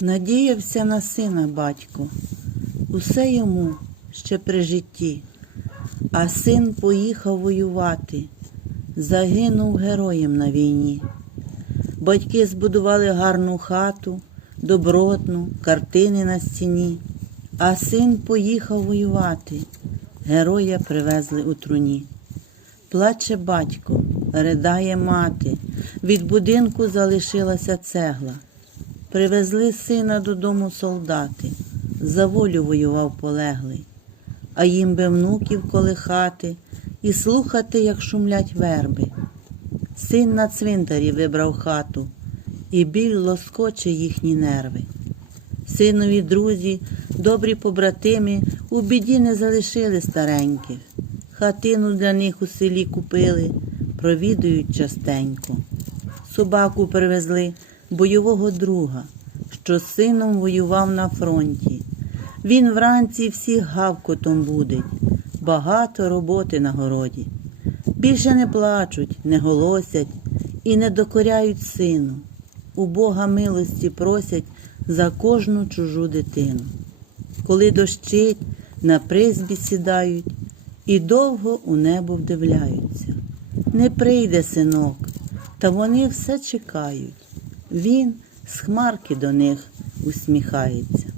Надіявся на сина батько, усе йому ще при житті, а син поїхав воювати, загинув героєм на війні. Батьки збудували гарну хату, добротну, картини на стіні, а син поїхав воювати, героя привезли у труні. Плаче батько, ридає мати, від будинку залишилася цегла. Привезли сина додому солдати, за волю воював полеглий, а їм би внуків колихати і слухати, як шумлять верби. Син на цвинтарі вибрав хату, і біль лоскоче їхні нерви. Синові друзі, добрі побратими, у біді не залишили стареньких. Хатину для них у селі купили, провідують частенько. Собаку привезли бойового друга, що з сином воював на фронті. Він вранці всіх гавкотом будить, багато роботи на городі. Більше не плачуть, не голосять і не докоряють сину. У Бога милості просять за кожну чужу дитину. Коли дощить, на призбі сідають і довго у небо вдивляються. Не прийде синок, та вони все чекають. Він з хмарки до них усміхається.